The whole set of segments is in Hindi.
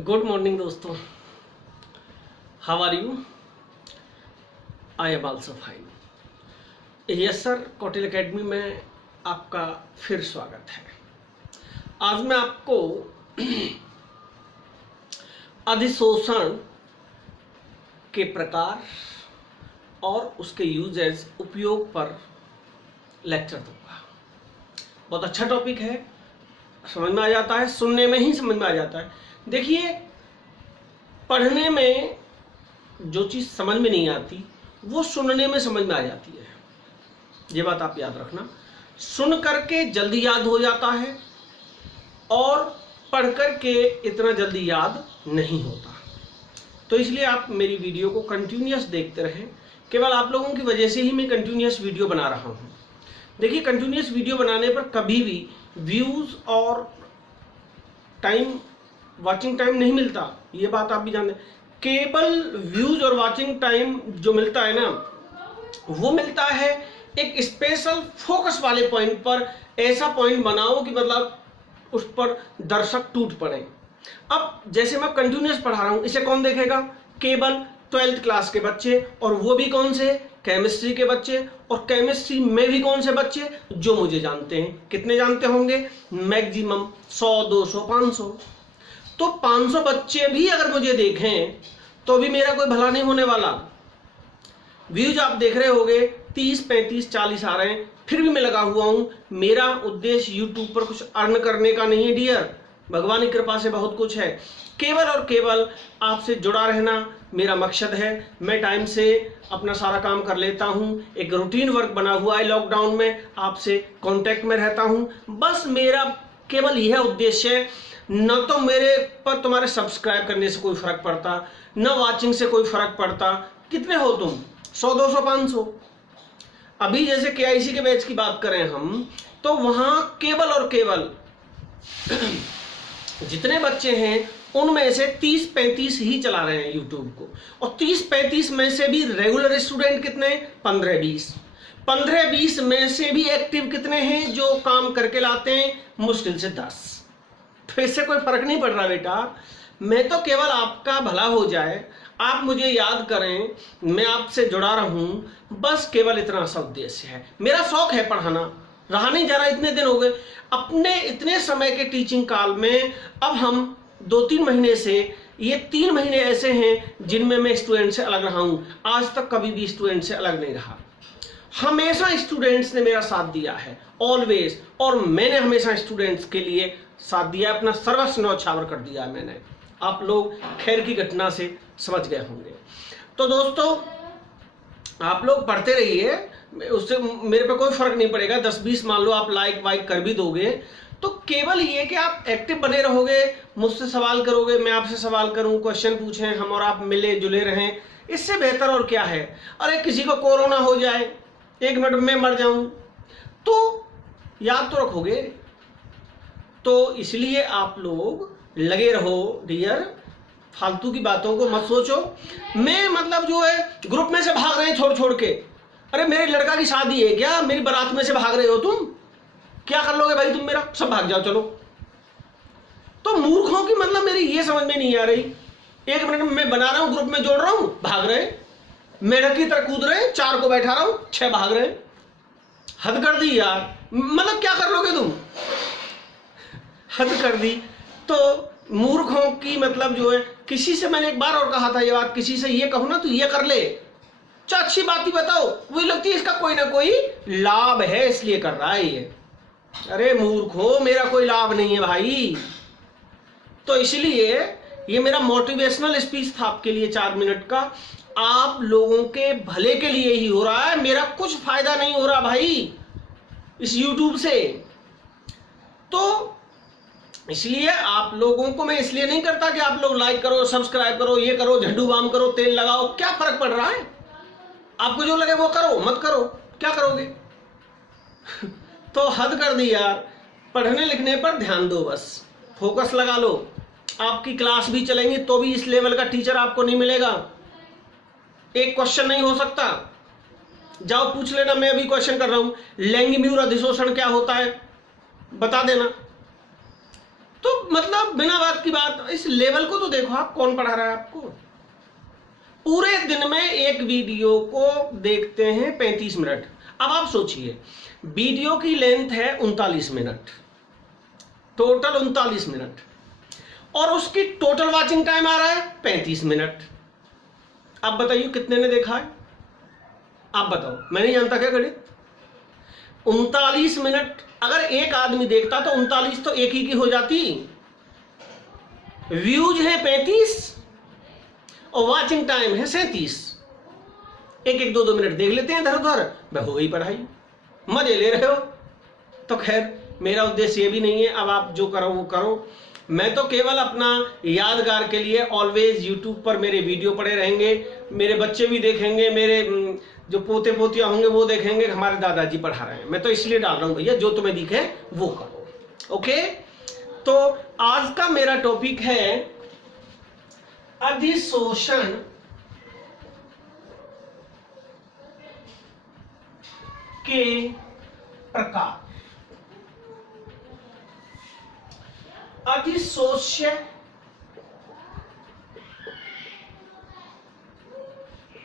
गुड मॉर्निंग दोस्तों, how are you? I am also fine. Yes sir, Kautilya academy में आपका फिर स्वागत है। आज मैं आपको अधिशोषण के प्रकार और उसके यूजेस, उपयोग पर लेक्चर दूंगा। बहुत अच्छा टॉपिक है, समझ में आ जाता है, सुनने में ही समझ में आ जाता है। देखिए, पढ़ने में जो चीज़ समझ में नहीं आती वो सुनने में समझ में आ जाती है। ये बात आप याद रखना। सुन करके जल्दी याद हो जाता है और पढ़ करके इतना जल्दी याद नहीं होता। तो इसलिए आप मेरी वीडियो को कंटिन्यूअस देखते रहें। केवल आप लोगों की वजह से ही मैं कंटिन्यूअस वीडियो बना रहा हूँ। देखिए, कंटिन्यूअस वीडियो बनाने पर कभी भी व्यूज़ और टाइम, वॉचिंग टाइम नहीं मिलता। ये बात आप भी जानते हैं। केवल व्यूज और वॉचिंग टाइम जो मिलता है ना, वो मिलता है एक स्पेशल फोकस वाले पॉइंट पर। ऐसा पॉइंट बनाओ कि मतलब उस पर दर्शक टूट पड़े। अब जैसे मैं कंटिन्यूअस पढ़ा रहा हूं, इसे कौन देखेगा? केवल 12th क्लास के बच्चे, और वो भी कौन से? केमिस्ट्री के बच्चे। और केमिस्ट्री में भी कौन से बच्चे? जो मुझे जानते हैं। कितने जानते होंगे? मैक्सिमम 100, 200, 500। तो 500 बच्चे भी अगर मुझे देखें तो भी मेरा कोई भला नहीं होने वाला। व्यूज आप देख रहे होंगे 30, 35, 40 आ रहे हैं, फिर भी मैं लगा हुआ हूं। मेरा उद्देश्य यूट्यूब पर कुछ अर्न करने का नहीं है डियर। भगवान की कृपा से बहुत कुछ है। केवल और केवल आपसे जुड़ा रहना मेरा मकसद है। मैं टाइम से अपना सारा काम कर लेता हूं। एक रूटीन वर्क बना हुआ है। लॉकडाउन में आपसे कांटेक्ट में रहता हूं। बस मेरा केवल यह उद्देश्य है। न तो मेरे पर तुम्हारे सब्सक्राइब करने से कोई फर्क पड़ता, न वॉचिंग से कोई फर्क पड़ता। कितने हो तुम? 100, 200, 500। अभी जैसे केआईसी के बैच की बात करें हम, तो वहां केवल और केवल जितने बच्चे हैं उनमें से 30-35 ही चला रहे हैं यूट्यूब को। और 30-35 में से भी रेगुलर स्टूडेंट कितने? 15-20। 15-20 में से भी एक्टिव कितने हैं जो काम करके लाते हैं? मुश्किल से 10। तो इससे कोई फर्क नहीं पड़ रहा बेटा। मैं तो केवल आपका भला हो जाए, आप मुझे याद करें, मैं आपसे जुड़ा रहूं, बस केवल इतना सा उद्देश्य है। मेरा शौक है पढ़ाना, रहा नहीं जा रहा। इतने दिन हो गए अपने इतने समय के टीचिंग काल में। अब हम 2-3 महीने से, ये 3 महीने ऐसे हैं जिनमें मैं स्टूडेंट से अलग रहा हूं। आज तक कभी भी स्टूडेंट से अलग नहीं रहा। हमेशा स्टूडेंट्स ने मेरा साथ दिया है, ऑलवेज। और मैंने हमेशा स्टूडेंट्स के लिए साथ दिया, अपना सर्वस्व न्यौछावर कर दिया है मैंने। आप लोग खैर की घटना से समझ गए होंगे। तो दोस्तों, आप लोग पढ़ते रहिए, उससे मेरे पे कोई फर्क नहीं पड़ेगा। 10-20 मान लो आप लाइक वाइक कर भी दोगे, तो केवल ये कि आप एक्टिव बने रहोगे, मुझसे सवाल करोगे, मैं आपसे सवाल करूं, क्वेश्चन पूछें, हम और आप मिले जुले रहें, इससे बेहतर और क्या है? अरे किसी को कोरोना हो जाए, 1 मिनट में मर जाऊं, तो याद तो रखोगे। तो इसलिए आप लोग लगे रहो डियर, फालतू की बातों को मत सोचो। मैं मतलब जो है ग्रुप में से भाग रहे हैं छोड़ छोड़ के। अरे मेरे लड़का की शादी है क्या? मेरी बारात में से भाग रहे हो तुम? क्या कर लोगे भाई तुम मेरा? सब भाग जाओ चलो। तो मूर्खों की मतलब मेरी ये समझ में नहीं आ रही। 1 मिनट में मैं बना रहा हूं, ग्रुप में जोड़ रहा हूं, भाग रहे। मेढक की तरह कूद रहे, 4 को बैठा रहा हूं, 6 भाग रहे। हद कर दी यार। मतलब क्या कर लोगे तुम? हद कर दी। तो मूर्खों की मतलब जो है, किसी से मैंने एक बार और कहा था ये बात, किसी से ये कहो ना तो ये कर ले, चाहे अच्छी बात ही बताओ, वही लगती है इसका कोई ना कोई लाभ है इसलिए कर रहा है ये। अरे मूर्खो, मेरा कोई लाभ नहीं है भाई। तो इसलिए ये मेरा मोटिवेशनल स्पीच था आपके लिए 4 मिनट का। आप लोगों के भले के लिए ही हो रहा है, मेरा कुछ फायदा नहीं हो रहा भाई इस यूट्यूब से। तो इसलिए आप लोगों को मैं इसलिए नहीं करता कि आप लोग लाइक करो, सब्सक्राइब करो, ये करो, झंडू बाम करो, तेल लगाओ। क्या फर्क पड़ रहा है? आपको जो लगे वो करो, मत करो, क्या करोगे? तो हद कर दी यार। पढ़ने लिखने पर ध्यान दो, बस फोकस लगा लो। आपकी क्लास भी चलेंगी तो भी इस लेवल का टीचर आपको नहीं मिलेगा। एक क्वेश्चन नहीं हो सकता। जाओ पूछ लेना, मैं अभी क्वेश्चन कर रहा हूं, लैंगिक अधिशोषण क्या होता है? बता देना। तो मतलब बिना बात की बात, इस लेवल को तो देखो आप, कौन पढ़ा रहा है आपको। पूरे दिन में एक वीडियो को देखते हैं 35 मिनट। अब आप सोचिए, वीडियो की लेंथ है 39 मिनट, टोटल 39 मिनट, और उसकी टोटल वॉचिंग टाइम आ रहा है 35 मिनट। अब बताइए कितने ने देखा है? आप बताओ, मैं नहीं जानता क्या गणित। 39 मिनट अगर एक आदमी देखता तो 39 तो एक ही की हो जाती। व्यूज है 35 और वॉचिंग टाइम है 37। एक एक 2-2 मिनट देख लेते हैं इधर उधर, मैं हो गई पढ़ाई, मजे ले रहे हो। तो खैर मेरा उद्देश्य ये भी नहीं है, अब आप जो करो वो करो। मैं तो केवल अपना यादगार के लिए ऑलवेज यूट्यूब पर मेरे वीडियो पड़े रहेंगे, मेरे बच्चे भी देखेंगे, मेरे जो पोते पोतियां होंगे वो देखेंगे हमारे दादाजी पढ़ा रहे हैं। मैं तो इसलिए डाल रहा हूं भैया, जो तुम्हें दिखे वो करो। ओके, तो आज का मेरा टॉपिक है अधिशोषण के प्रकार। अधिशोष्य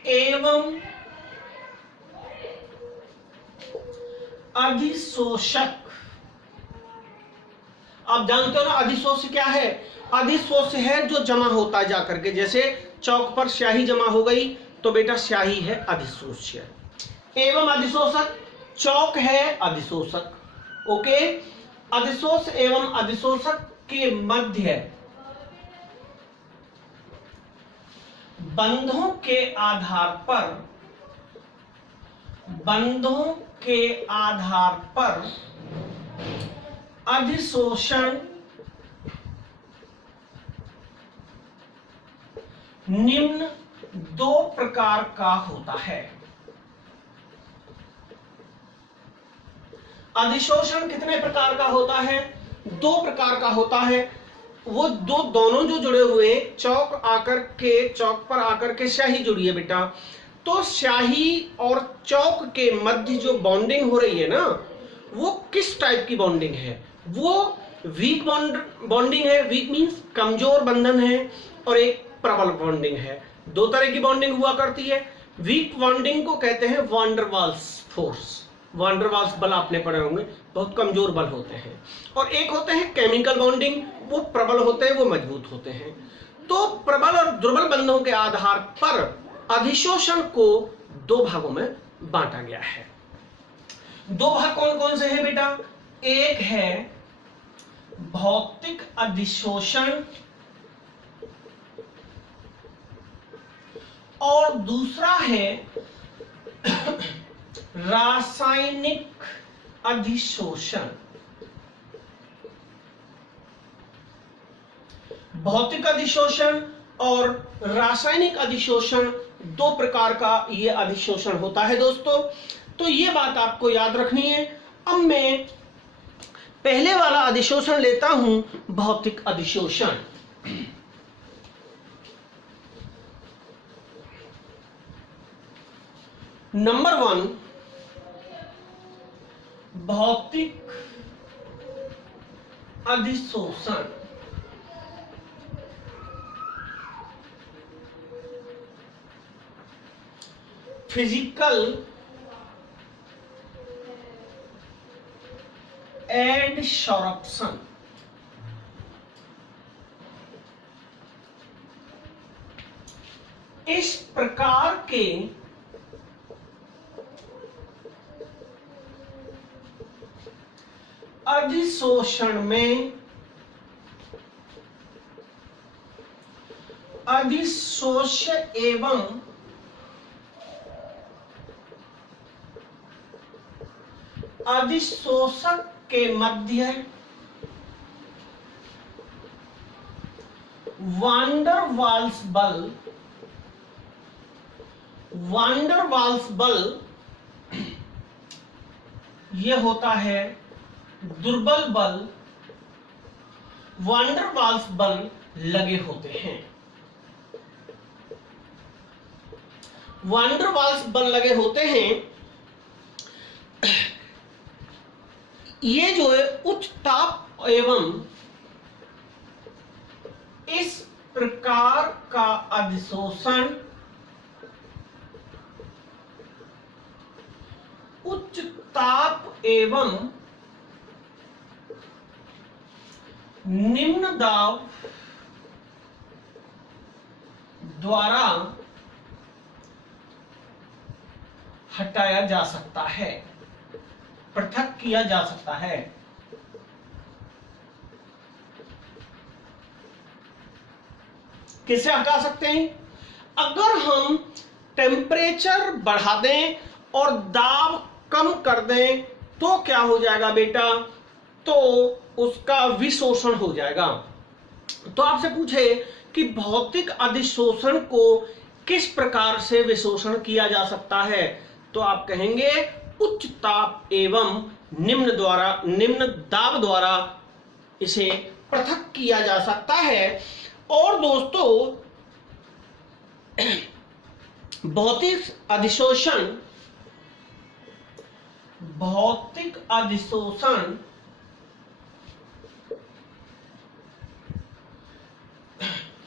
एवं अधिशोषक। आप जानते हो ना अधिशोष्य क्या है? अधिशोष्य है जो जमा होता है जाकर के, जैसे चौक पर स्याही जमा हो गई तो बेटा स्याही है अधिशोष्य। एवं अधिशोषक, चौक है अधिशोषक। ओके, अधिशोष एवं अधिशोषक के मध्य बंधों के आधार पर अधिशोषण निम्न 2 प्रकार का होता है। अधिशोषण कितने प्रकार का होता है? 2 प्रकार का होता है। वो दोनों जो जुड़े हुए हैं, चौक पर आकर के स्याही जुड़ी है बेटा, तो स्याही और चौक के मध्य जो बॉन्डिंग हो रही है ना, वो किस टाइप की बॉन्डिंग है? वो वीक बॉन्डिंग है। वीक मींस कमजोर बंधन है, और एक प्रबल बॉन्डिंग है। 2 तरह की बॉन्डिंग हुआ करती है। वीक बॉन्डिंग को कहते हैं वान डर वाल्स फोर्स। वान डर वाल्स बल आपने पढ़े होंगे, बहुत कमजोर बल होते हैं। और एक होते हैं केमिकल बॉन्डिंग, वो प्रबल होते हैं, वो मजबूत होते हैं। तो प्रबल और दुर्बल बंधों के आधार पर अधिशोषण को 2 भागों में बांटा गया है। 2 भाग कौन कौन से हैं बेटा? एक है भौतिक अधिशोषण और दूसरा है रासायनिक अधिशोषण। भौतिक अधिशोषण और रासायनिक अधिशोषण 2 प्रकार का ये अधिशोषण होता है दोस्तों। तो ये बात आपको याद रखनी है। अब मैं पहले वाला अधिशोषण लेता हूं, भौतिक अधिशोषण। नंबर 1, भौतिक अधिशोषण। Physical adsorption. इस प्रकार के अधिशोषण में अधिशोष्य एवं अधिशोषक के मध्य वान डर वाल्स बल ये होता है दुर्बल बल। वान डर वाल्स बल लगे होते हैं। वान डर वाल्स बल लगे होते हैं। ये जो है उच्च ताप एवं इस प्रकार का अधिशोषण उच्च ताप एवं निम्न दाब द्वारा हटाया जा सकता है, पृथक किया जा सकता है। किसे हटा सकते हैं? अगर हम टेम्परेचर बढ़ा दें और दाब कम कर दें तो क्या हो जाएगा बेटा? तो उसका विशोषण हो जाएगा। तो आपसे पूछे कि भौतिक अधिशोषण को किस प्रकार से विशोषण किया जा सकता है, तो आप कहेंगे उच्च ताप एवं निम्न दाब द्वारा इसे पृथक किया जा सकता है। और दोस्तों, भौतिक अधिशोषण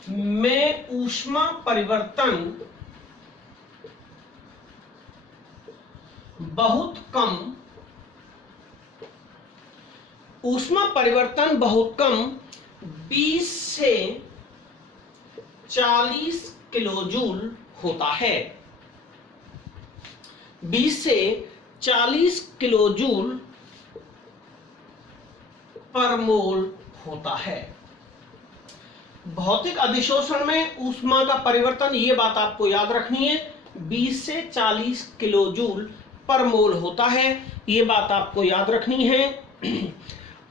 में ऊष्मा परिवर्तन बहुत कम 20 से 40 किलोजूल होता है। 20 से 40 किलोजूल पर मोल होता है। भौतिक अधिशोषण में ऊष्मा का परिवर्तन, ये बात आपको याद रखनी है, 20 से 40 किलोजूल पर मोल होता है, ये बात आपको याद रखनी है।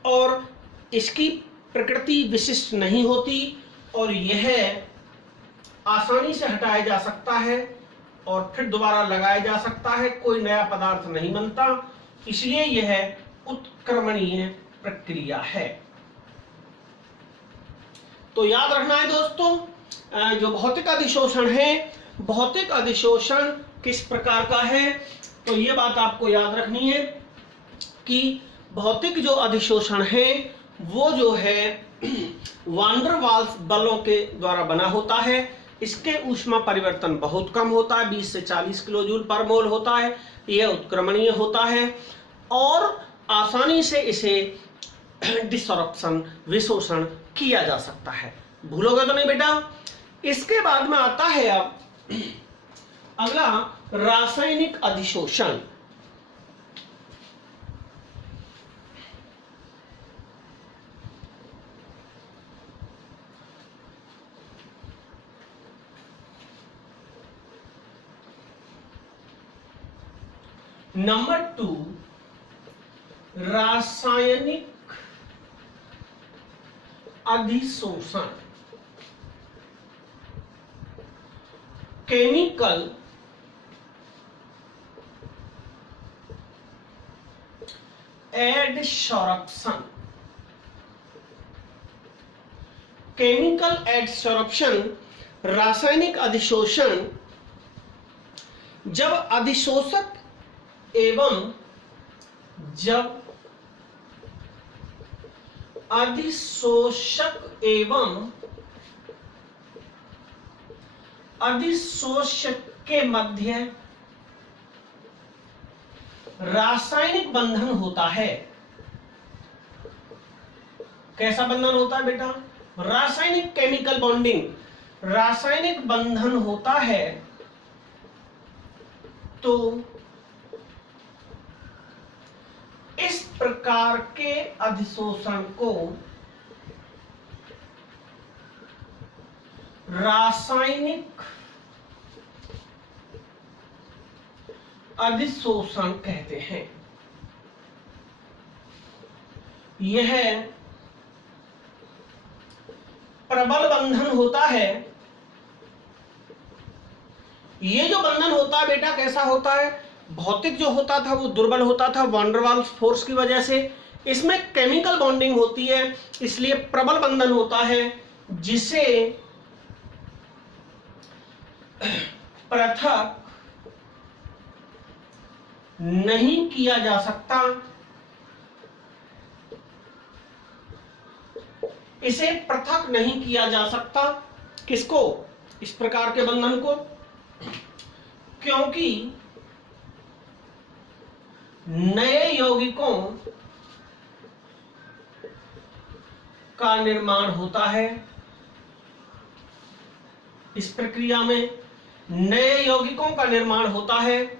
और इसकी प्रकृति विशिष्ट नहीं होती और यह आसानी से हटाया जा सकता है और फिर दोबारा लगाया जा सकता है, कोई नया पदार्थ नहीं बनता, इसलिए यह उत्क्रमणीय प्रक्रिया है। तो याद रखना है दोस्तों, जो भौतिक अधिशोषण है, भौतिक अधिशोषण किस प्रकार का है, तो ये बात आपको याद रखनी है कि भौतिक जो अधिशोषण है वो जो है वान डर वाल्स बलों के द्वारा बना होता है। इसके ऊष्मा परिवर्तन बहुत कम होता है, 20 से 40 किलोजूल पर मोल होता है, यह उत्क्रमणीय होता है और आसानी से इसे डिसॉर्प्शन विशोषण किया जा सकता है। भूलोगे तो नहीं बेटा। इसके बाद में आता है अब अगला रासायनिक अधिशोषण। नंबर 2, रासायनिक अधिशोषण, केमिकल एडसॉर्प्शन। केमिकल एडसॉर्प्शन, रासायनिक अधिशोषण, जब अधिशोषक एवं अधिशोषक के मध्य रासायनिक बंधन होता है। कैसा बंधन होता है बेटा? रासायनिक केमिकल बॉन्डिंग, रासायनिक बंधन होता है, तो इस प्रकार के अधिशोषण को रासायनिक अधिशोषण कहते हैं। यह प्रबल बंधन होता है। ये जो बंधन होता है बेटा कैसा होता है? भौतिक जो होता था वो दुर्बल होता था वान डर वाल्स फोर्स की वजह से। इसमें केमिकल बॉन्डिंग होती है, इसलिए प्रबल बंधन होता है, जिसे पृथक नहीं किया जा सकता इसे पृथक नहीं किया जा सकता। किसको? इस प्रकार के बंधन को, क्योंकि नए यौगिकों का निर्माण होता है। इस प्रक्रिया में नए यौगिकों का निर्माण होता है।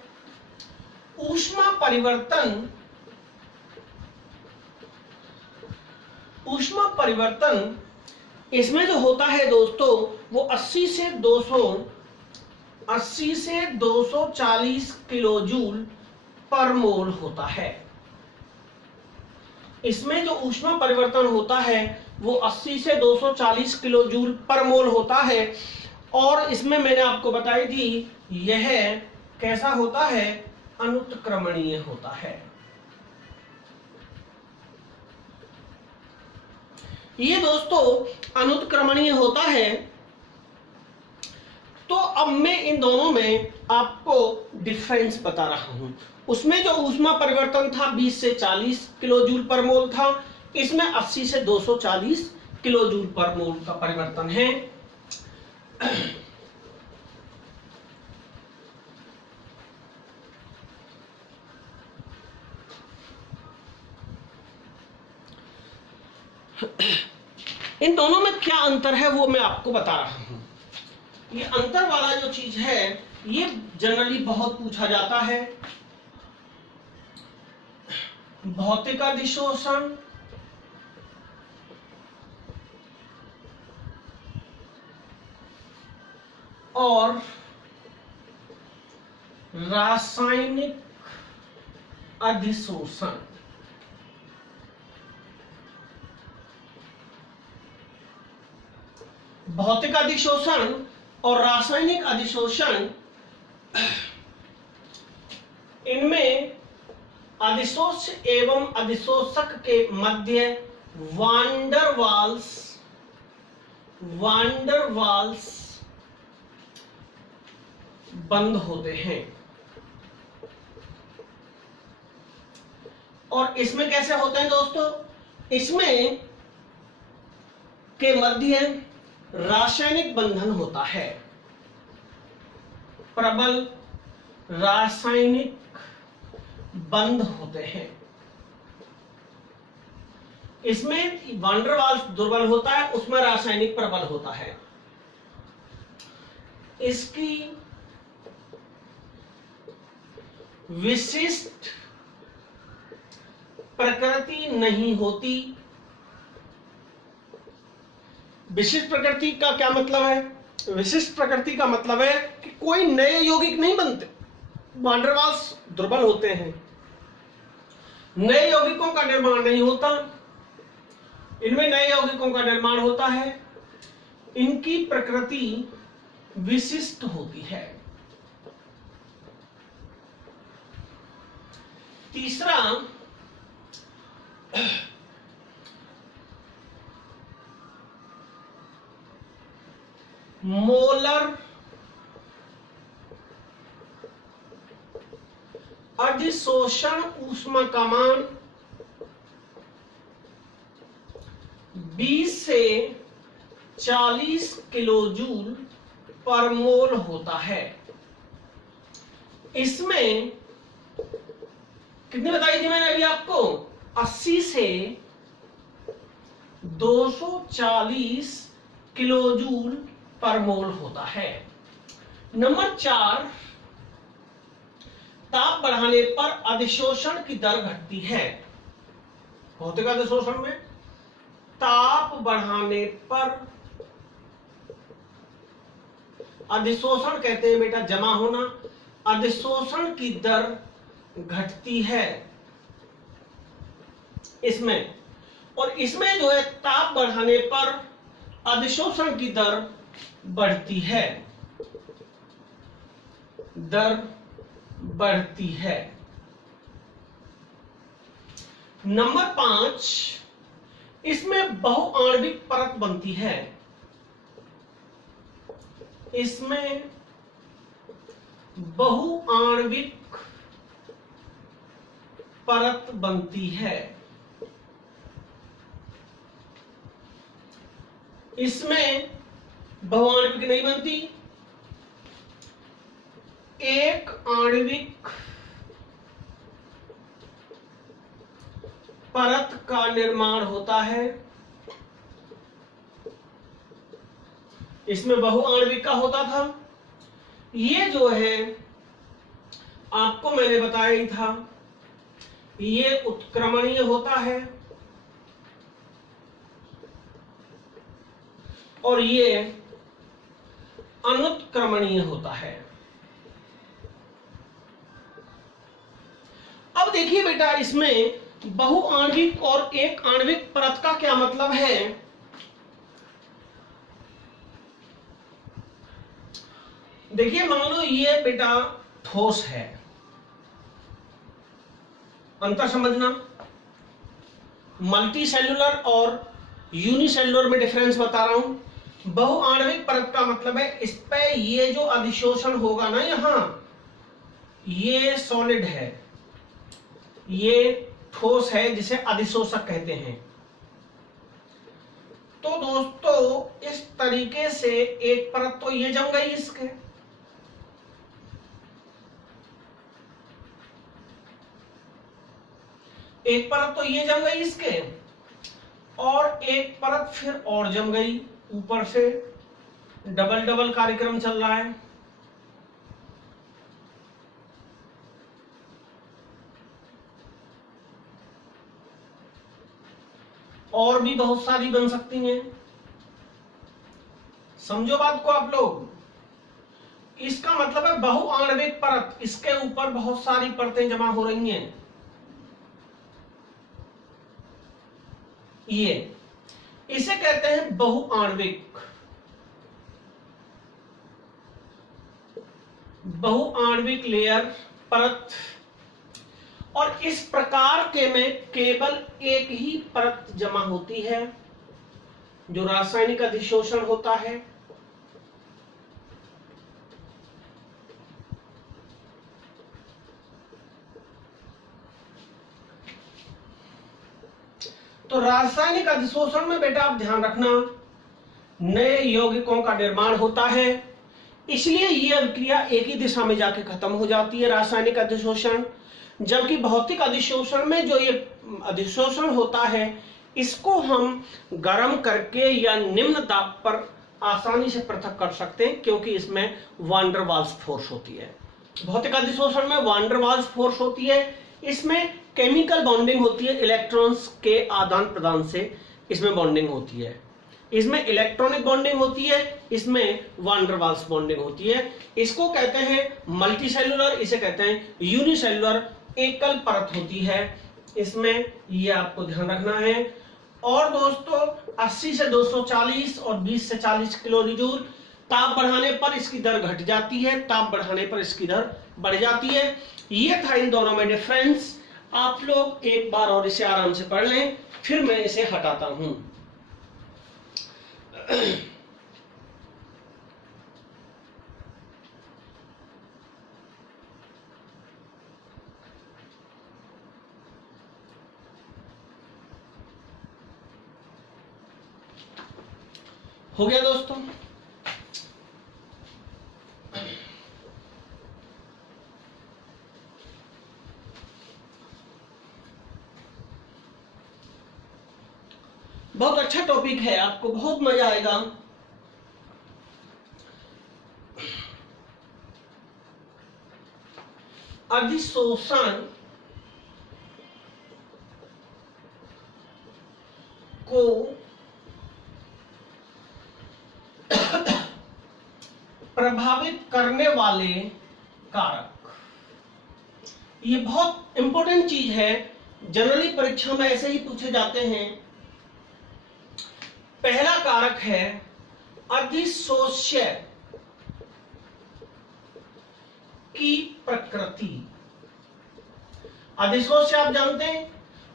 ऊष्मा परिवर्तन इसमें जो होता है दोस्तों, वो 80 से 240 किलो जूल पर मोल होता है। इसमें जो ऊष्मा परिवर्तन होता है वो 80 से 240 किलो जूल पर मोल होता है। और इसमें मैंने आपको बताई थी, यह कैसा होता है? अनुत्क्रमणीय होता है। ये दोस्तों अनुत्क्रमणीय होता है। तो अब मैं इन दोनों में आपको डिफरेंस बता रहा हूं। उसमें जो ऊष्मा परिवर्तन था 20 से 40 किलो जूल पर मोल था, इसमें 80 से 240 किलो जूल पर मोल का परिवर्तन है। इन दोनों में क्या अंतर है वो मैं आपको बता रहा हूं। ये अंतर वाला जो चीज है ये जनरली बहुत पूछा जाता है। भौतिक अधिशोषण और रासायनिक अधिशोषण। भौतिक अधिशोषण और रासायनिक अधिशोषण, इनमें अधिशोष्य एवं अधिशोषक के मध्य वांडर वाल्स बंद होते हैं। और इसमें कैसे होते हैं दोस्तों? इसमें के मध्य रासायनिक बंधन होता है, प्रबल रासायनिक बंध होते हैं। इसमें वांडर वाल्स दुर्बल होता है, उसमें रासायनिक प्रबल होता है। इसकी विशिष्ट प्रकृति नहीं होती। विशिष्ट प्रकृति का क्या मतलब है? विशिष्ट प्रकृति का मतलब है कि कोई नए यौगिक नहीं बनते। वांडर वाल्स दुर्बल होते हैं, नए यौगिकों का निर्माण नहीं होता, इनमें नए यौगिकों का निर्माण होता है। इनकी प्रकृति विशिष्ट होती है। तीसरा, मोलर अधिशोषण ऊष्मा का मान 20 से 40 किलो जूल पर मोल होता है। इसमें कितनी बताई थी मैंने अभी आपको? 80 से 240 किलो जूल पर मोल होता है। नंबर 4, ताप बढ़ाने पर अधिशोषण की दर घटती है। भौतिक अधिशोषण में ताप बढ़ाने पर, अधिशोषण कहते हैं बेटा जमा होना, अधिशोषण की दर घटती है इसमें। और इसमें जो है ताप बढ़ाने पर अधिशोषण की दर बढ़ती है, दर बढ़ती है। नंबर 5, इसमें बहुआण्विक परत बनती है। इसमें बहुआण्विक परत बनती है। इसमें बहुआण्विक नहीं बनती, एक आणविक परत का निर्माण होता है। इसमें बहुआण्विक का होता था। ये जो है आपको मैंने बताया ही था, ये उत्क्रमणीय होता है और ये अनुत्क्रमणीय होता है। अब देखिए बेटा, इसमें बहुआण्विक और एक आणविक परत का क्या मतलब है। देखिए, मान लो ये बेटा ठोस है, अंतर समझना, मल्टी सेल्यूलर और यूनिसेल्यूलर में डिफरेंस बता रहा हूं। बहुआण्विक परत का मतलब है इस पे ये जो अधिशोषण होगा ना, यहां ये सॉलिड है, ये ठोस है, जिसे अधिशोषक कहते हैं। तो दोस्तों इस तरीके से एक परत तो ये जम गई इसके, एक परत तो ये जम गई इसके, और एक परत फिर और जम गई ऊपर से। डबल डबल कार्यक्रम चल रहा है। और भी बहुत सारी बन सकती हैं। समझो बात को आप लोग। इसका मतलब है बहुआण्विक परत, इसके ऊपर बहुत सारी परतें जमा हो रही हैं। ये इसे कहते हैं बहुआण्विक, बहुआण्विक लेयर, परत। और इस प्रकार के में केवल एक ही परत जमा होती है, जो रासायनिक अधिशोषण होता है। तो रासायनिक अधिशोषण में बेटा आप ध्यान रखना, नए यौगिकों का निर्माण होता है, इसलिए यह अभिक्रिया एक ही दिशा में जाके खत्म हो जाती है, रासायनिक अधिशोषण। जबकि भौतिक अधिशोषण में जो ये अधिशोषण होता है, इसको हम गर्म करके या निम्न दाब पर आसानी से पृथक कर सकते हैं, क्योंकि इसमें वान डेर वाल्स फोर्स होती है। भौतिक अधिशोषण में वान डेर वाल्स फोर्स होती है, इसमें केमिकल बॉन्डिंग होती है, इलेक्ट्रॉन्स के आदान प्रदान से इसमें बॉन्डिंग होती है। इसमें इलेक्ट्रॉनिक बॉन्डिंग होती है, इसमें वान डेर वाल्स बॉन्डिंग होती है। इसको कहते हैं मल्टी सेल्यूलर, इसे कहते हैं यूनिसेल्यूलर। एकल परत होती है इसमें, ये आपको ध्यान रखना है। और दोस्तों 80 से 240 और 20 से 40 किलो जूल ताप बढ़ाने पर इसकी दर घट जाती है, ताप बढ़ाने पर इसकी दर बढ़ जाती है। ये था इन दोनों में डिफरेंस। आप लोग एक बार और इसे आराम से पढ़ लें, फिर मैं इसे हटाता हूं। हो गया दोस्तों। बहुत अच्छा टॉपिक है, आपको बहुत मजा आएगा। अधिशोषण को प्रभावित करने वाले कारक, ये बहुत इंपॉर्टेंट चीज है, जनरली परीक्षा में ऐसे ही पूछे जाते हैं। पहला कारक है अधिशोष्य की प्रकृति। अधिशोष्य आप जानते हैं,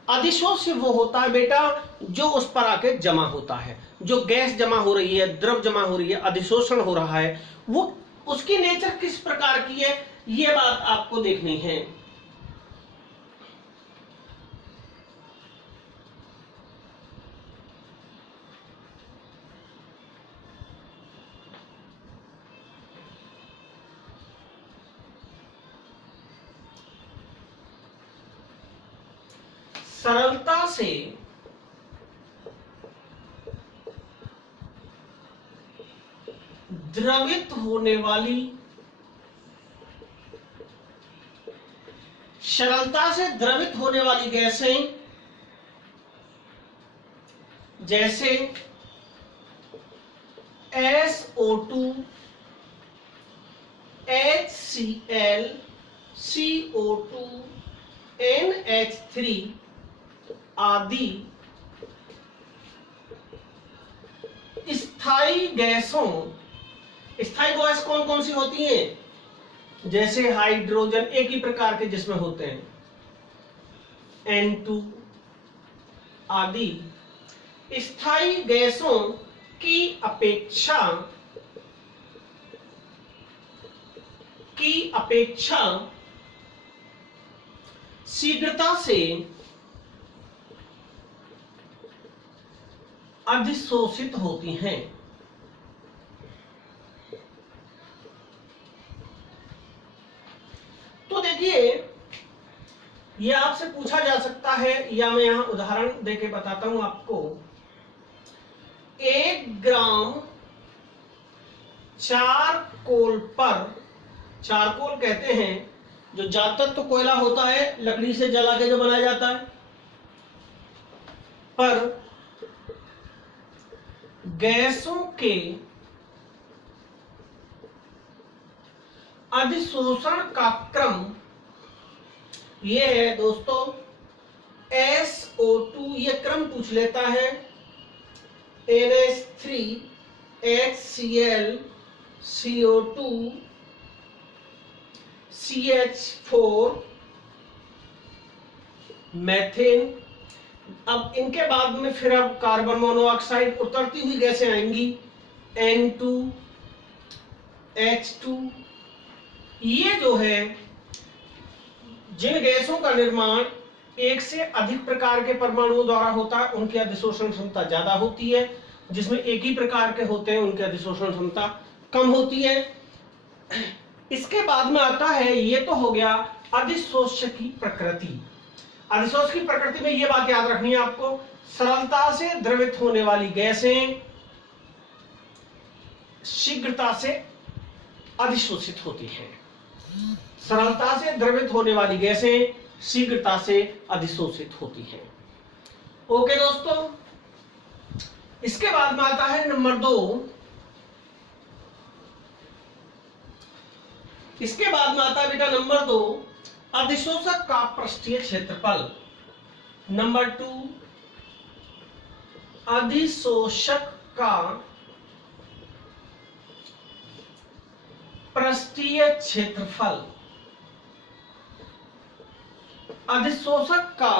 अधिशोष्य वो होता है बेटा जो उस पर आके जमा होता है, जो गैस जमा हो रही है, द्रव जमा हो रही है, अधिशोषण हो रहा है, वो उसकी नेचर किस प्रकार की है, ये बात आपको देखनी है। सरलता से द्रवित होने वाली, सरलता से द्रवित होने वाली गैसें जैसे SO2, HCl, CO2, NH3 आदि स्थायी गैसों, स्थायी गैस कौन कौन सी होती हैं? जैसे हाइड्रोजन एक ही प्रकार के जिसमें होते हैं, N2 आदि स्थायी गैसों की अपेक्षा शीघ्रता से अधिशोषित होती हैं। तो देखिए, यह आपसे पूछा जा सकता है, या मैं यहां उदाहरण देके बताता हूं आपको। 1 ग्राम चारकोल पर, चारकोल कहते हैं जो जातत्व कोयला होता है, लकड़ी से जला के जो बनाया जाता है, पर गैसों के अधिशोषण का क्रम ये है दोस्तों। SO2 ये क्रम पूछ लेता है, NH3, HCl, CO2, CH4, methane. अब इनके बाद में फिर अब कार्बन मोनोऑक्साइड, उतरती हुई गैसें आएंगी, N2, H2। ये जो है, जिन गैसों का निर्माण एक से अधिक प्रकार के परमाणुओं द्वारा होता है, उनकी अधिशोषण क्षमता ज्यादा होती है। जिसमें एक ही प्रकार के होते हैं, उनकी अधिशोषण क्षमता कम होती है। इसके बाद में आता है, ये तो हो गया अधिशोष्य की प्रकृति। अधिशोष की प्रकृति में यह बात याद रखनी है आपको, सरलता से द्रवित होने वाली गैसें शीघ्रता से अधिशोषित होती हैं। सरलता से द्रवित होने वाली गैसें शीघ्रता से अधिशोषित होती हैं। ओके दोस्तों, इसके बाद में आता है नंबर 2। इसके बाद में आता है बेटा नंबर 2, अधिशोषक का पृष्ठीय क्षेत्रफल। नंबर 2, अधिशोषक का पृष्ठीय क्षेत्रफल। अधिशोषक का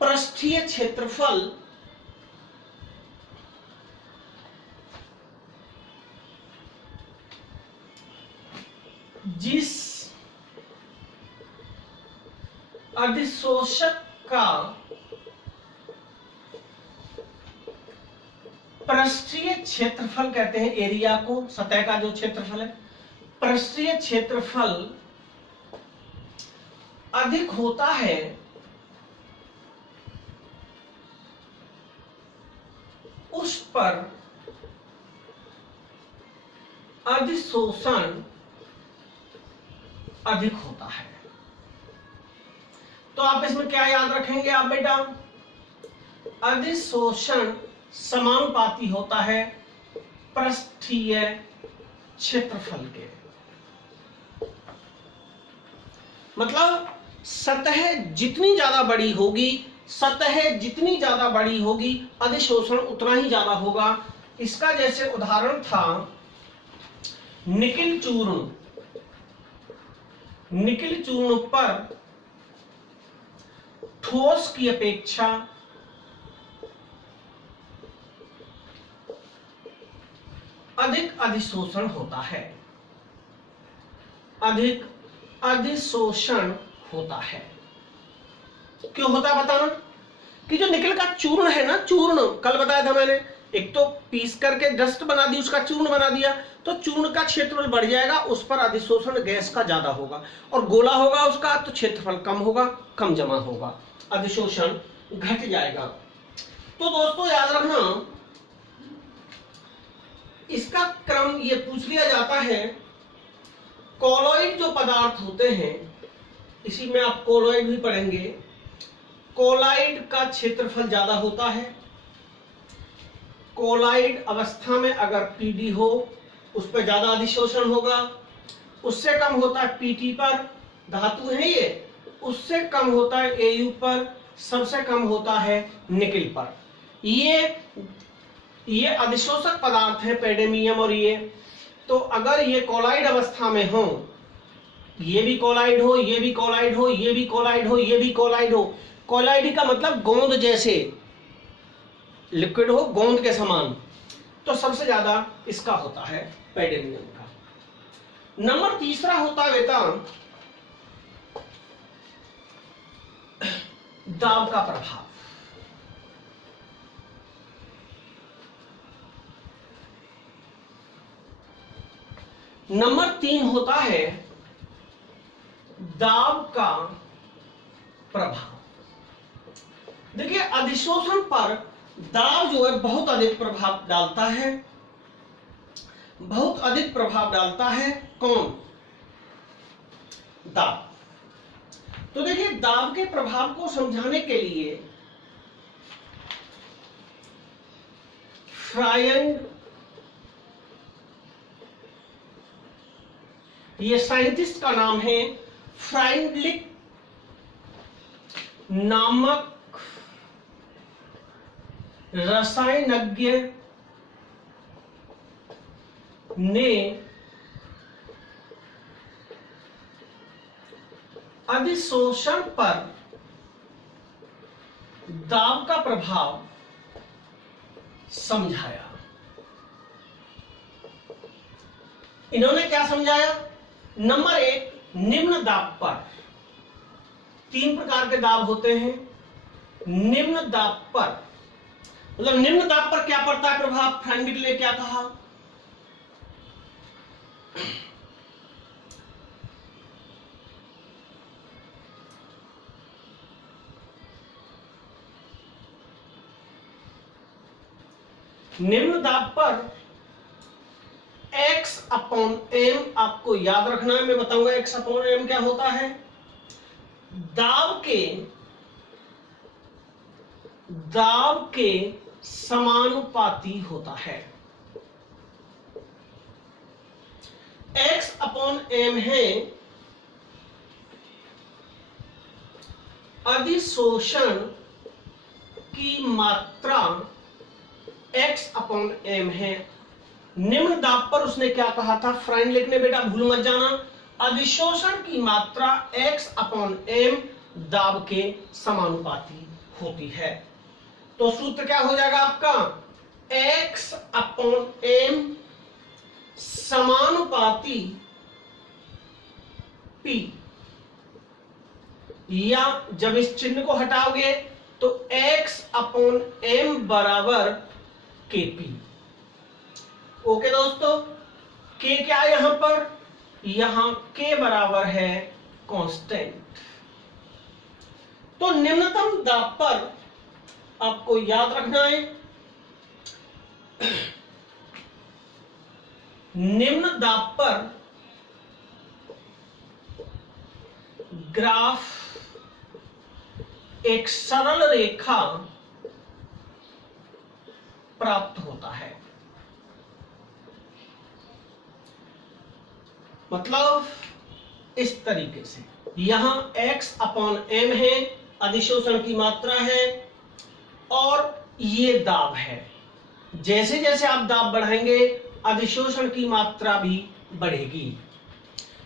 पृष्ठीय क्षेत्रफल जिस अधिशोषक का पृष्ठीय क्षेत्रफल कहते हैं एरिया को, सतह का जो क्षेत्रफल है, पृष्ठीय क्षेत्रफल अधिक होता है उस पर अधिशोषण अधिक होता है। तो आप इसमें क्या याद रखेंगे आप बेटा, अधिशोषण समानुपाती होता है पृष्ठीय क्षेत्रफल के। मतलब सतह जितनी ज्यादा बड़ी होगी, सतह जितनी ज्यादा बड़ी होगी, अधिशोषण उतना ही ज्यादा होगा। इसका जैसे उदाहरण था निकिल चूर्ण। निकिल चूर्ण पर ठोस की अपेक्षा अधिक अधिशोषण होता है, अधिक अधिशोषण होता है। क्यों होता है बताना, कि जो निकल का चूर्ण है ना, चूर्ण कल बताया था मैंने, एक तो पीस करके डस्ट बना दी, उसका चूर्ण बना दिया, तो चूर्ण का क्षेत्रफल बढ़ जाएगा, उस पर अधिशोषण गैस का ज्यादा होगा, और गोला होगा उसका तो क्षेत्रफल कम होगा, कम जमा होगा, अधिशोषण घट जाएगा। तो दोस्तों याद रखना, इसका क्रम ये पूछ लिया जाता है। कोलॉइड जो पदार्थ होते हैं, इसी में आप कोलॉइड भी पढ़ेंगे, कोलॉइड का क्षेत्रफल ज्यादा होता है। कोलॉइड अवस्था में अगर पीडी हो, उस पर ज्यादा अधिशोषण होगा, उससे कम होता है पीटी पर, धातु है ये, उससे कम होता है एयू पर, सबसे कम होता है निकिल पर। ये अधिशोषक पदार्थ है पैडेमियम और ये। तो अगर ये कोलॉइड अवस्था में हो, ये भी कोलॉइड हो, ये भी कोलॉइड हो, ये भी कोलॉइड हो, ये भी कोलॉइड हो, कोलॉइड का मतलब गोंद जैसे लिक्विड हो, गोंद के समान, तो सबसे ज्यादा इसका होता है पैडेमियम का। नंबर तीसरा होता है बेटा दाब का प्रभाव। नंबर 3 होता है दाब का प्रभाव। देखिए अधिशोषण पर दाब जो है बहुत अधिक प्रभाव डालता है, बहुत अधिक प्रभाव डालता है। कौन? दाब। तो देखिए दाब के प्रभाव को समझाने के लिए फ्रायंग, ये साइंटिस्ट का नाम है, फ्राइंडलिक नामक रसायनज्ञ ने अधिशोषण पर दाब का प्रभाव समझाया। इन्होंने क्या समझाया? नंबर 1, निम्न दाब पर, 3 प्रकार के दाब होते हैं। निम्न दाब पर मतलब निम्न दाब पर क्या पड़ता है प्रभाव? फ्राइंडलिक ने क्या कहा? निम्न दाब पर X/m, आपको याद रखना है, मैं बताऊंगा X/m क्या होता है। दाब के समानुपाती होता है। X/m है अधिशोषण की मात्रा, X/m है। निम्न दाब पर उसने क्या कहा था? फ्राइंडलिक ने, बेटा भूल मत जाना, अधिशोषण की मात्रा X/m दाब के समानुपाती होती है। तो सूत्र क्या हो जाएगा आपका? X/m समानुपाती P, या जब इस चिन्ह को हटाओगे तो X/m बराबर Kp। ओके दोस्तों, K क्या है यहां पर? यहां K बराबर है कांस्टेंट। तो निम्नतम दाब पर आपको याद रखना है, निम्न दाब पर ग्राफ एक सरल रेखा प्राप्त होता है। मतलब इस तरीके से, यहां X/m है, अधिशोषण की मात्रा है, और ये दाब है। जैसे जैसे आप दाब बढ़ाएंगे अधिशोषण की मात्रा भी बढ़ेगी।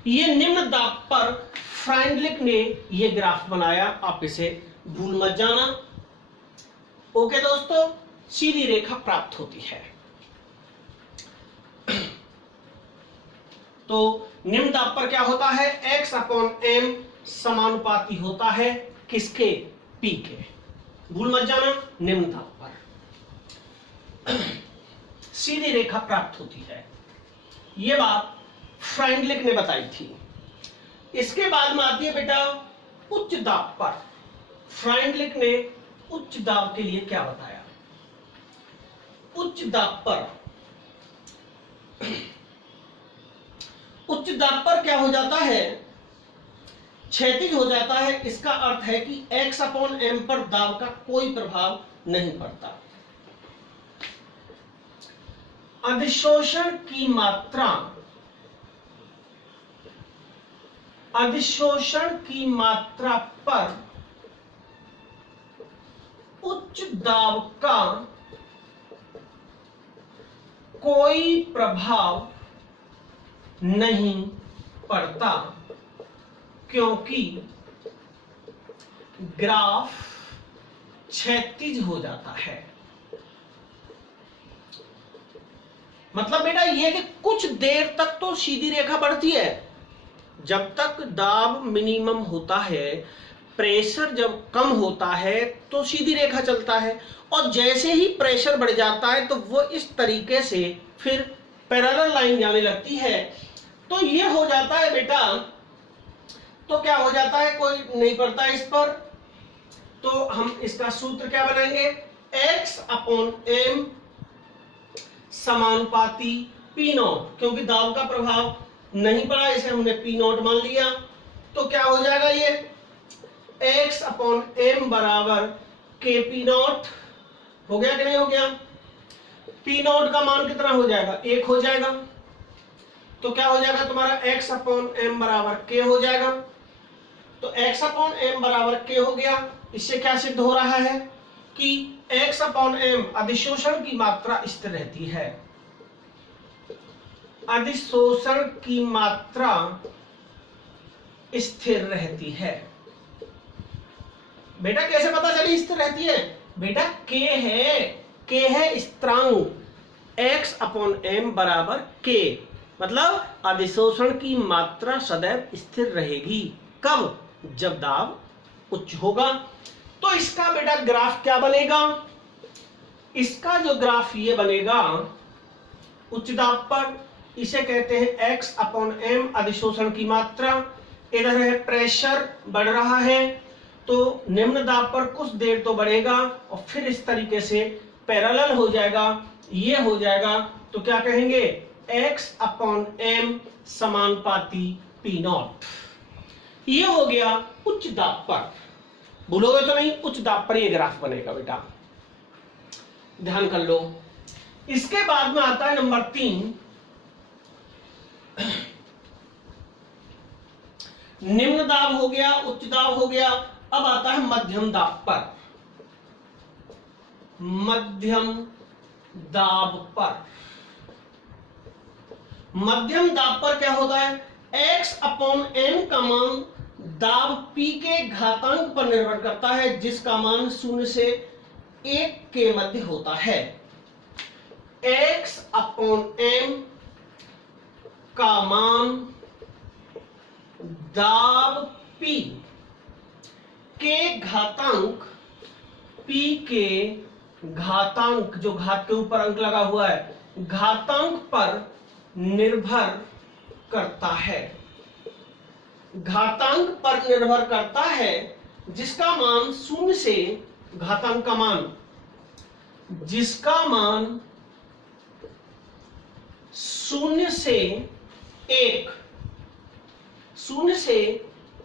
ये निम्न दाब पर फ्राइंडलिक ने ये ग्राफ बनाया, आप इसे भूल मत जाना। ओके दोस्तों, सीधी रेखा प्राप्त होती है। तो निम्न दाब पर क्या होता है? X/m समानुपाती होता है किसके? P के। भूल मत जाना, निम्न दाब पर। सीधी रेखा प्राप्त होती है। यह बात फ्राइंडलिक ने बताई थी। इसके बाद में आती है बेटा उच्च दाब पर। फ्राइंडलिक ने उच्च दाब के लिए क्या बताया? उच्च दाब पर, उच्च दाब पर क्या हो जाता है? क्षैतिज हो जाता है। इसका अर्थ है कि x अपॉन m पर दाब का कोई प्रभाव नहीं पड़ता। अधिशोषण की मात्रा, अधिशोषण की मात्रा पर उच्च दाब का कोई प्रभाव नहीं पड़ता, क्योंकि ग्राफ क्षैतिज हो जाता है। मतलब बेटा ये कि कुछ देर तक तो सीधी रेखा बढ़ती है, जब तक दाब मिनिमम होता है, प्रेशर जब कम होता है तो सीधी रेखा चलता है, और जैसे ही प्रेशर बढ़ जाता है तो वो इस तरीके से फिर पैरेलल लाइन जाने लगती है। तो ये हो जाता है बेटा, तो क्या हो जाता है, कोई नहीं पड़ता इस पर, तो हम इसका सूत्र क्या बनाएंगे? x अपॉन m समानुपाती P नॉट, क्योंकि दाब का प्रभाव नहीं पड़ा इसे हमने P नॉट मान लिया। तो क्या हो जाएगा ये x अपॉन m बराबर KP नॉट। हो गया कि नहीं हो गया? P नॉट का मान कितना हो जाएगा? 1 हो जाएगा। तो क्या हो जाएगा तुम्हारा x अपॉन m बराबर k हो जाएगा। तो x अपॉन m बराबर k हो गया। इससे क्या सिद्ध हो रहा है कि x अपॉन m अधिशोषण की मात्रा स्थिर रहती है। अधिशोषण की मात्रा स्थिर रहती है। बेटा कैसे पता चली स्थिर रहती है? बेटा k है स्थिरांक, x अपॉन m बराबर k, मतलब अधिशोषण की मात्रा सदैव स्थिर रहेगी। कब? जब दाब उच्च होगा। तो इसका बेटा ग्राफ क्या बनेगा? इसका जो ग्राफ ये बनेगा उच्च दाब पर, इसे कहते हैं x अपॉन m अधिशोषण की मात्रा। इधर है प्रेशर बढ़ रहा है, तो निम्न दाब पर कुछ देर तो बढ़ेगा और फिर इस तरीके से पैरेलल हो जाएगा, ये हो जाएगा। तो क्या कहेंगे? x अपॉन m समानुपाती P नॉट। ये हो गया उच्च दाब पर। भूलोगे तो नहीं, उच्च दाब पर ये ग्राफ बनेगा बेटा, ध्यान कर लो। इसके बाद में आता है नंबर 3, निम्न दाब हो गया, उच्च दाब हो गया। अब आता है मध्यम दाब पर। मध्यम दाब पर, मध्यम दाब पर क्या होता है? x अपॉन m का मान दाब P के घातांक पर निर्भर करता है, जिसका मान 0 से 1 के मध्य होता है। x अपॉन m का मान दाब P के घातांक, P के घातांक, जो घात के ऊपर अंक लगा हुआ है, घातांक पर निर्भर करता है। घातांक पर निर्भर करता है, जिसका मान 0 से, घातांक का मान, जिसका मान 0 से 1, 0 से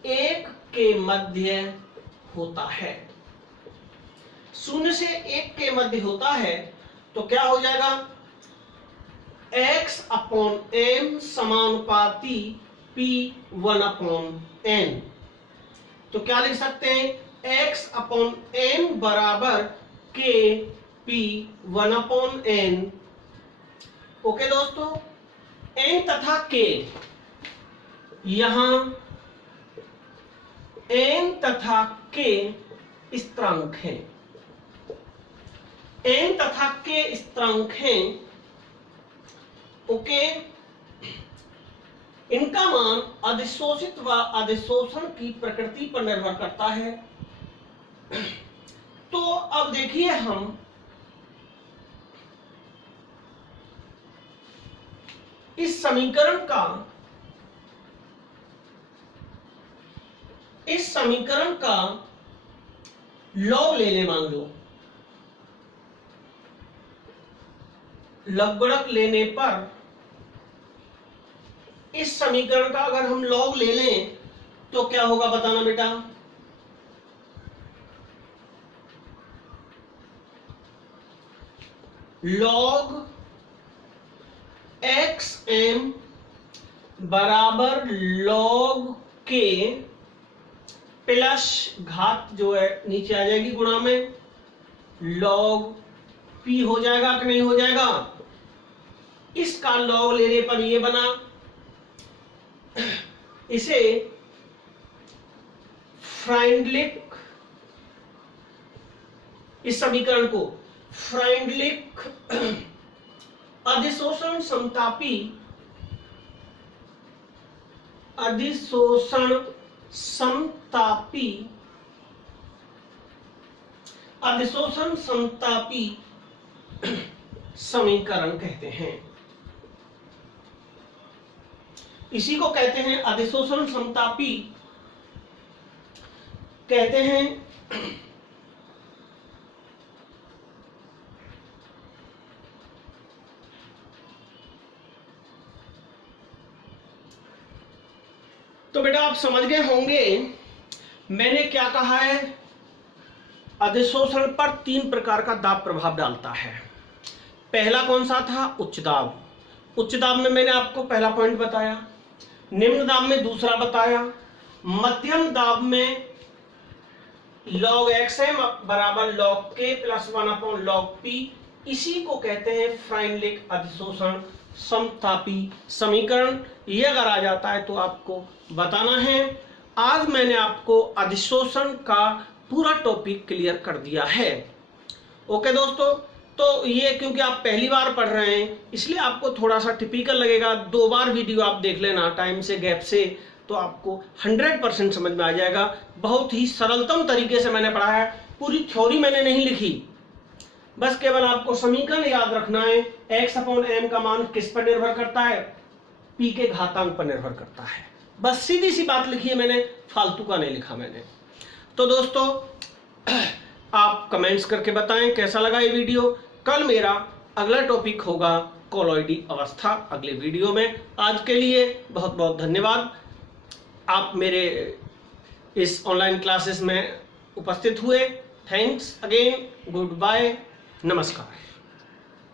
1 के मध्य होता है। 0 से 1 के मध्य होता है। तो क्या हो जाएगा? x अपॉन m समानुपाती P 1 अपॉन n। तो क्या लिख सकते हैं? x अपॉन m बराबर k P 1 upon n। Okay दोस्तों, n तथा k, यहां n तथा k स्थिरांक हैं। n तथा k स्थिरांक हैं। ओके, इनका मान अधिशोषित व अधिशोषण की प्रकृति पर निर्भर करता है। तो अब देखिए हम इस समीकरण का लॉग ले लें, मान लो लघुगणक लेने पर इस समीकरण का अगर हम लॉग ले लें तो क्या होगा बताना बेटा। लॉग एक्स एम बराबर लॉग के प्लस घात जो है नीचे आ जाएगी गुणा में लॉग पी हो जाएगा कि नहीं हो जाएगा। इसका लॉग लेने पर ये बना, इसे फ्राइंडलिक, इस समीकरण को फ्राइंडलिक अधिशोषण समतापी समीकरण कहते हैं। इसी को कहते हैं अधिशोषण समतापी कहते हैं। तो बेटा आप समझ गए होंगे मैंने क्या कहा है। अधिशोषण पर 3 प्रकार का दाब प्रभाव डालता है। पहला कौन सा था? उच्च दाब। उच्च दाब में मैंने आपको पहला पॉइंट बताया, निम्न दाब में दूसरा बताया, मध्यम दाब में log xm बराबर log k plus 1 log p। इसी को कहते हैं फ्राइंडलिक अधिशोषण समतापी समीकरण। ये अगर आ जाता है तो आपको बताना है। आज मैंने आपको अधिशोषण का पूरा टॉपिक क्लियर कर दिया है। ओके दोस्तों, तो ये क्योंकि आप पहली बार पढ़ रहे हैं इसलिए आपको थोड़ा सा टिपिकल लगेगा। 2 बार वीडियो आप देख लेना टाइम से, गैप से, तो आपको 100% समझ में आ जाएगा। बहुत ही सरलतम तरीके से मैंने पढ़ा है, पूरी थ्योरी मैंने नहीं लिखी, बस केवल आपको समीकरण याद रखना है। x/m का मान किस पर निर्भर करता है? p के घातांक पर निर्भर करता है। बस सीधी सी बात लिखी है मैंने, फालतू का नहीं लिखा मैंने। तो दोस्तों आप कमेंट्स करके बताएं कैसा लगा ये वीडियो। कल मेरा अगला टॉपिक होगा कोलॉइडी अवस्था अगले वीडियो में। आज के लिए बहुत बहुत धन्यवाद। आप मेरे इस ऑनलाइन क्लासेस में उपस्थित हुए। थैंक्स अगेन, गुड बाय, नमस्कार।